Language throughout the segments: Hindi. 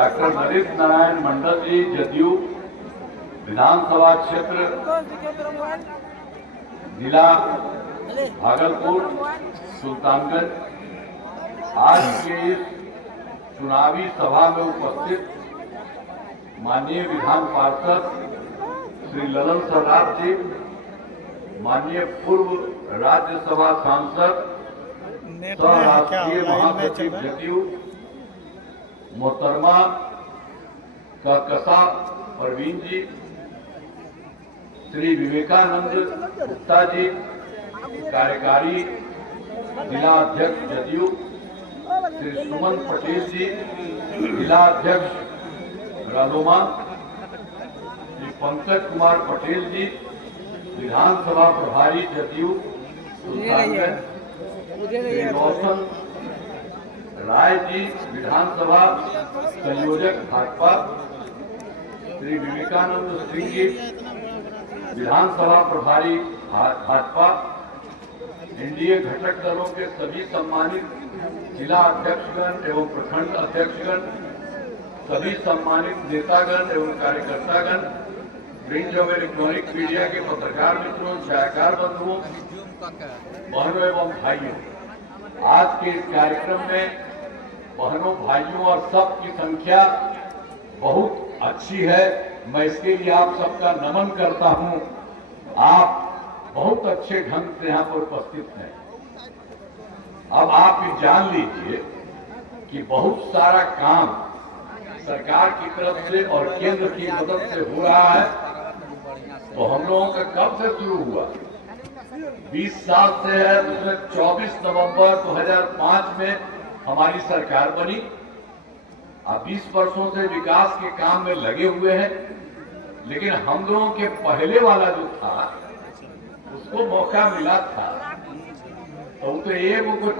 डॉक्टर नरेश नारायण मंडल जी, जदयू विधानसभा क्षेत्र जिला भागलपुर सुल्तानगंज, आज के इस चुनावी सभा में उपस्थित माननीय विधान पार्षद श्री ललन सर्राफ जी, माननीय पूर्व राज्यसभा सांसद सह राष्ट्रीय महासचिव जदयू मोहतरमा कहकशा परवीन जी, श्री विवेकानंद गुप्ता जी, कार्यकारी जिला अध्यक्ष जदयू, श्री सुमन पटेल जी, जिला अध्यक्ष रालोमा, श्री पंकज कुमार पटेल जी, विधानसभा प्रभारी जदयू सुल्तानगंज, श्री रोशन राय जी, विधानसभा संयोजक भाजपा, श्री विवेकानंद सिंह जी, विधानसभा प्रभारी भाजपा, एनडीए घटक दलों के सभी सम्मानित जिला अध्यक्षगण एवं प्रखंड अध्यक्षगण, सभी सम्मानित नेतागण एवं कार्यकर्तागण, प्रिंट एवं इलेक्ट्रॉनिक मीडिया के पत्रकार मित्रों, छायाकार बंधुओं, बहनों एवं भाइयों, आज के इस कार्यक्रम में बहनों भाइयों और सबकी संख्या बहुत अच्छी है। मैं इसके लिए आप सबका नमन करता हूं। आप बहुत अच्छे ढंग से यहाँ पर उपस्थित हैं। अब आप ये जान लीजिए कि बहुत सारा काम सरकार की तरफ से और केंद्र की मदद से हो रहा है। तो हम लोगों का कब से शुरू हुआ? 20 साल से है। उसमें 24 नवंबर 2005 में हमारी सरकार बनी। अब 20 वर्षों से विकास के काम में लगे हुए हैं, लेकिन हम लोगों के पहले वाला जो था उसको मौका मिला था तो वो तो एक कुछ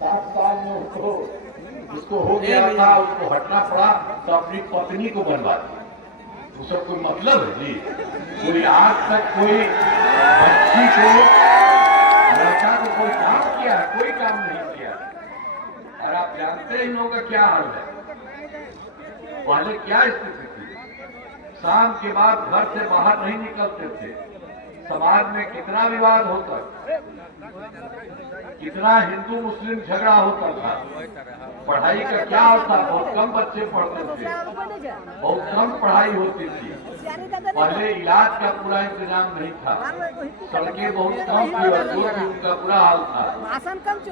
7 साल में उसको हो गया था, उसको हटना पड़ा तो अपनी पत्नी को बनवा दी। उसका कोई मतलब है जी? कोई आज तक कोई बच्ची को, लड़का को कोई काम किया है? कोई काम नहीं किया। और आप जानते हैं इन लोगों का क्या हाल है। पहले क्या स्थिति थी? शाम के बाद घर से बाहर नहीं निकलते थे। समाज में कितना विवाद होता, कितना हिंदू मुस्लिम झगड़ा होता था। पढ़ाई का क्या होता? बहुत कम बच्चे पढ़ते थे, बहुत कम पढ़ाई होती थी। पहले इलाज का पूरा इंतजाम नहीं था, सड़कें बहुत कम थी और दूर उनका बुरा हाल था।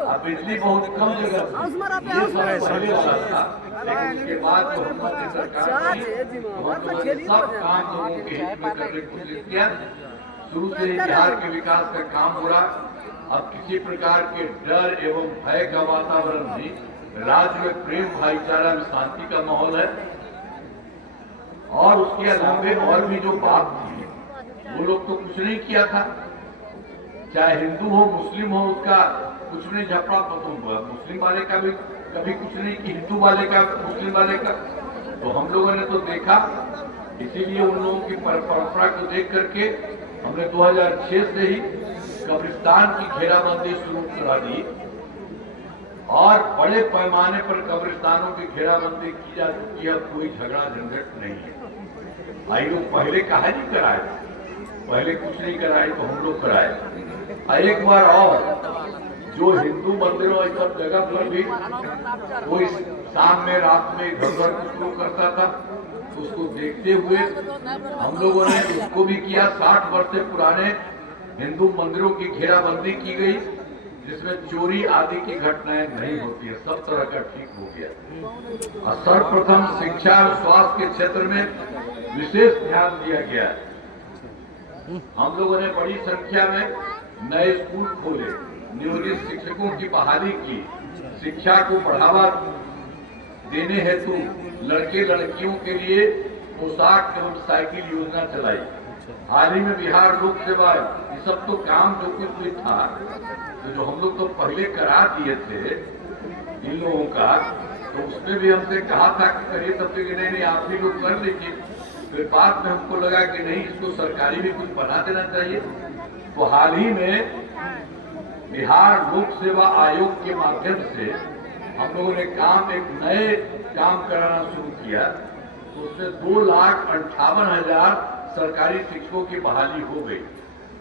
अब बिजली बहुत कम जगह थी। ये सब पहले वाला था। लेकिन उसके बाद जो हमारी सरकार ने सब काम लोगों के हित में करने की कोशिश किया। शुरू से ही बिहार के विकास का काम हो रहा। अब किसी प्रकार के डर एवं भय का वातावरण नहीं, राज्य में प्रेम भाईचारा में शांति का माहौल है। और उसके अलावे और भी जो बात थी, वो लोग तो कुछ नहीं किया था। चाहे हिंदू हो मुस्लिम हो, उसका कुछ नहीं झपड़ा पसंद हुआ। मुस्लिम वाले का भी कभी कुछ नहीं कि हिंदू वाले का मुस्लिम वाले का। तो हम लोगों ने तो देखा, इसीलिए उन लोगों की परंपरा को देख करके हमने 2006 से ही कब्रिस्तान की घेराबंदी शुरू करा दी और बड़े पैमाने पर कब्रिस्तानों की घेराबंदी की जा चुकी है। कोई झगड़ा झंझट नहीं है। भाई लोग पहले काहे नहीं कराए? पहले कुछ नहीं कराए तो हम लोग कराए। एक बार और जो हिंदू मंदिरों इस सब जगह पर भी कोई शाम में रात में घर शुरू करता था, उसको देखते हुए हम लोगों ने उसको भी किया। 60 वर्ष से पुराने हिंदू मंदिरों की घेराबंदी की गई, जिसमें चोरी आदि की घटनाएं नहीं होती है। सब तरह का ठीक हो गया। और सर्वप्रथम शिक्षा और स्वास्थ्य के क्षेत्र में विशेष ध्यान दिया गया। हम लोगों ने बड़ी संख्या में नए स्कूल खोले, नियोजित शिक्षकों की बहाली की, शिक्षा को बढ़ावा देने हेतु लड़के लड़कियों के लिए पोशाक एवं साइकिल योजना चलाई। हाल ही में बिहार लोक सेवा, ये सब तो काम जो कुछ भी था, तो जो हम लोग तो पहले करा दिए थे इन लोगों का, तो उसमें भी हमसे कहा था कि करिए, तब तक नहीं आप भी लोग कर लीजिए। फिर बाद में हमको लगा कि नहीं, इसको सरकारी भी कुछ बना देना चाहिए। तो हाल ही में बिहार लोक सेवा आयोग के माध्यम से हम लोगों ने एक नए काम कराना शुरू किया, तो उसमें 2,58,000 सरकारी शिक्षकों की बहाली हो गई।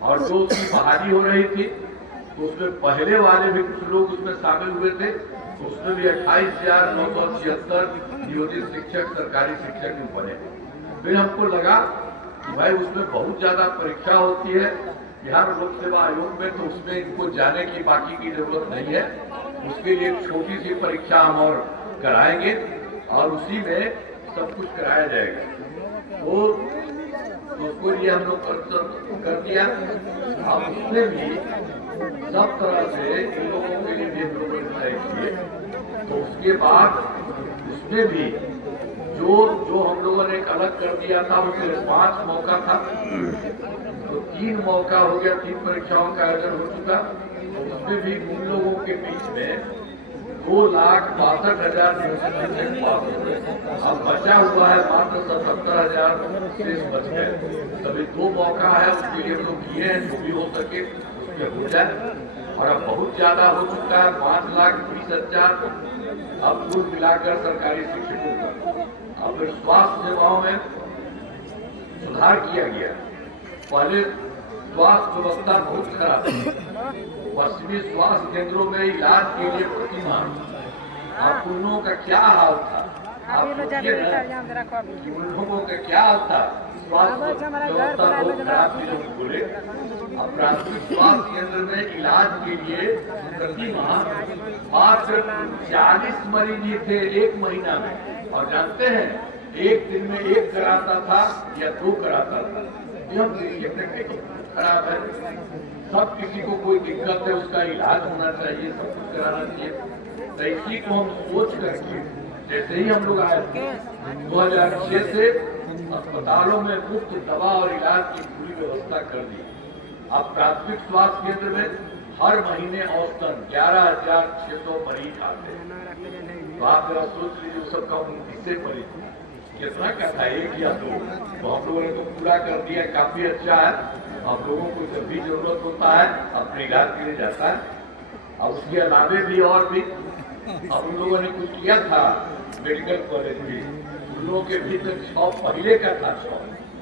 और जो उसकी बहाली हो रही थी तो उसमें पहले वाले भी कुछ लोग उसमें शामिल हुए थे, तो उसमें भी 28,976 नियोजित शिक्षक सरकारी शिक्षक बने। फिर हमको लगा कि भाई उसमें बहुत ज्यादा परीक्षा होती है बिहार लोक सेवा आयोग में, तो उसमें इनको जाने की बाकी की जरूरत नहीं है। उसके लिए एक छोटी सी परीक्षा हम और कराएंगे और उसी में सब कुछ कराया जाएगा। तो उसको लिए हम लोग कर दिया। अब उसमें भी सब तरह से इन लोगों के लिए किए। तो उसके बाद उसमें भी जो हम लोगों ने एक अलग कर दिया था, उसमें 5 मौका था, तो 3 मौका हो गया, 3 परीक्षाओं का आयोजन हो चुका। तो उसमें भी उन लोगों के बीच में 2,62,000 शिक्षक पास हो गए। अब बचा हुआ है मात्र 77,000 शेष बच गए। तभी 2 मौका है, उसके लिए लोग किए हैं, जो भी हो सके उसके हो जाए। और अब बहुत ज्यादा हो चुका है, 5,20,000 अब कुल मिलाकर सरकारी शिक्षकों का। अब फिर स्वास्थ्य सेवाओं में सुधार किया गया। पहले स्वास्थ्य व्यवस्था बहुत खराब थी। पश्चिमी स्वास्थ्य केंद्रों में इलाज के लिए प्रतिमाह आप उन लोगों का क्या हाल था, आप सोचिए ना कि उन लोगों का क्या हाल था। स्वास्थ्य व्यवस्था बहुत खराब थी। लोग बोले अब प्राथमिक स्वास्थ्य केंद्र में इलाज के लिए प्रतिमाह मात्र 40 मरीज ही थे 1 महीना में। और जानते हैं, एक दिन में 1 कराता था या 2 कराता था। खराब है। सब किसी को कोई दिक्कत है, उसका इलाज होना चाहिए, सब कुछ कराना चाहिए। तो इसी को हम सोच करके जैसे ही हम लोग आए 2006 से अस्पतालों में मुफ्त दवा और इलाज की पूरी व्यवस्था कर दी। अब प्राथमिक स्वास्थ्य केंद्र में हर महीने औसतन 11,600 मरीज आते हैं। तो आप जरा सोच लीजिए, सबका 29 मरीज कितना का था, 1 या 2। तो हम लोगों ने तो पूरा कर दिया, काफी अच्छा है। आप लोगों को जब भी जरूरत होता है अपने इलाज के लिए जाता है। अब उसके अलावे भी और भी अब उन लोगों ने कुछ किया था मेडिकल कॉलेज भी, उन लोगों के भीतर 6 पहले का था 6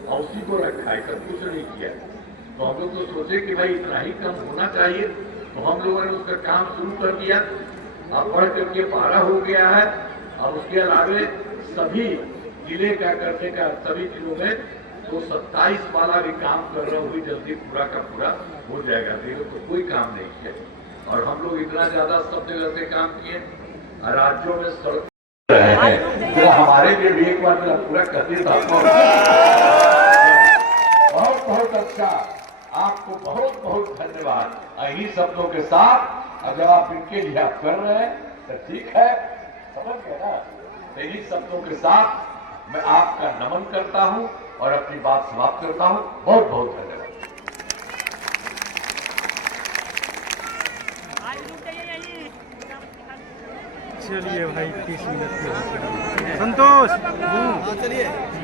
और उसी को रखा है, सब कुछ नहीं किया। तो हम लोग तो सोचे कि भाई इतना ही कम होना चाहिए, तो हम लोगों ने उसका काम शुरू कर दिया। अब बढ़ करके 12 हो गया है। और उसके अलावे सभी जिले का करने का सभी जिलों में तो 27 वाला भी काम कर रहा हुई जल्दी पूरा का पूरा हो जाएगा। तो कोई काम नहीं किया और हम लोग इतना ज्यादा सब जगह से काम किए, राज्यों में सड़क रहे हैं, तो हमारे लिए भी एक बार मेरा पूरा कहते था। बहुत बहुत अच्छा, आपको बहुत बहुत धन्यवाद। इन्हीं शब्दों के साथ जब आप इनके लिए आप कर रहे हैं तो ठीक है, समझ गए ना। इन्हीं शब्दों के साथ मैं आपका नमन करता हूं और अपनी बात समाप्त करता हूं। बहुत बहुत धन्यवाद। चलिए भाई, संतोष चलिए।